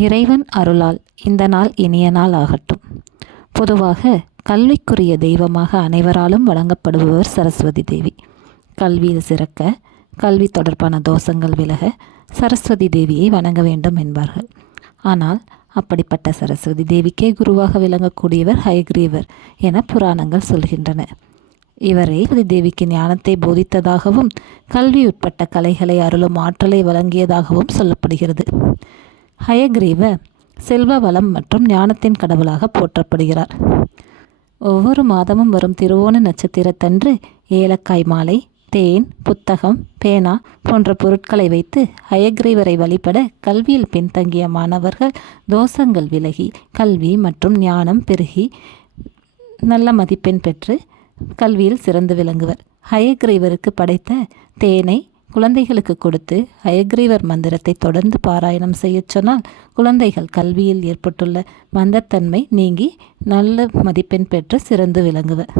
இறைவன் அருளால் இந்த நாள் இனிய நாள் ஆகட்டும். பொதுவாக கல்விக்குரிய தெய்வமாக அனைவராலும் வழங்கப்படுபவர் சரஸ்வதி தேவி. கல்வியில் சிறக்க கல்வி தொடர்பான தோஷங்கள் விலக சரஸ்வதி தேவியை வணங்க வேண்டும் என்பார்கள். ஆனால் அப்படிப்பட்ட சரஸ்வதி தேவிக்கே குருவாக விளங்கக்கூடியவர் ஹயக்ரீவர் என புராணங்கள் சொல்கின்றன. இவரே சரஸ்வதி தேவிக்கு ஞானத்தை போதித்ததாகவும் கல்வி உட்பட்ட கலைகளை அருளும் ஆற்றலை வழங்கியதாகவும் சொல்லப்படுகிறது. ஹயக்ரீவ செல்வ வளம் மற்றும் ஞானத்தின் கடவுளாக போற்றப்படுகிறார். ஒவ்வொரு மாதமும் வரும் திருவோண நட்சத்திரத்தன்று ஏலக்காய் மாலை தேன் புத்தகம் பேனா போன்ற பொருட்களை வைத்து ஹயக்ரீவரை வழிபட கல்வியில் பின்தங்கிய மாணவர்கள் தோஷங்கள் விலகி கல்வி மற்றும் ஞானம் பெருகி நல்ல மதிப்பெண் பெற்று கல்வியில் சிறந்து விளங்குவர். ஹயக்ரீவருக்கு படைத்த தேனை குழந்தைகளுக்கு கொடுத்து ஹயக்ரீவர் மந்திரத்தை தொடர்ந்து பாராயணம் செய்யச் சொன்னால் குழந்தைகள் கல்வியில் ஏற்பட்டுள்ள மந்தத்தன்மை நீங்கி நல்ல மதிப்பெண் பெற்று சிறந்து விளங்குவர்.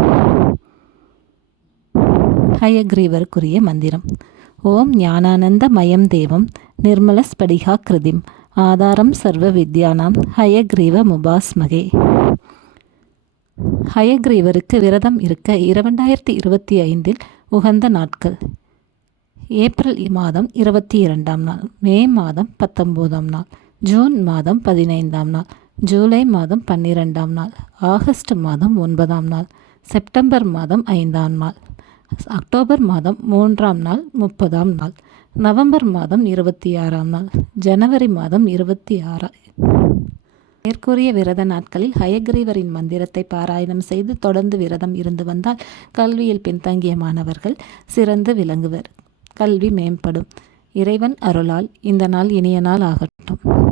ஹயக்ரீவருக்குரிய மந்திரம். ஓம் ஞானானந்த மயம் தேவம் நிர்மல ஸ்படிகா கிருதிம் ஆதாரம் சர்வ வித்யானாம் ஹயக்ரீவ முபாஸ்மகே. ஹயக்ரீவருக்கு விரதம் இருக்க இரண்டாயிரத்தி இருபத்தி ஐந்தில் உகந்த நாட்கள். ஏப்ரல் மாதம் இருபத்தி இரண்டாம் நாள் மே மாதம் பத்தொம்போதாம் நாள் ஜூன் மாதம் பதினைந்தாம் நாள் ஜூலை மாதம் பன்னிரெண்டாம் நாள் ஆகஸ்ட் மாதம் ஒன்பதாம் நாள் செப்டம்பர் மாதம் ஐந்தாம் நாள் அக்டோபர் மாதம் மூன்றாம் நாள் முப்பதாம் நாள் நவம்பர் மாதம் இருபத்தி ஆறாம் நாள் ஜனவரி மாதம் இருபத்தி ஆறா மேற்கூறிய விரத நாட்களில் ஹயக்ரீவரின் மந்திரத்தை பாராயணம் செய்து தொடர்ந்து விரதம் இருந்து வந்தால் கல்வியில் பின்தங்கிய மாணவர்கள் சிறந்து விளங்குவர். கல்வி மேம்படும். இறைவன் அருளால் இந்த நாள் இனிய நாள் ஆகட்டும்.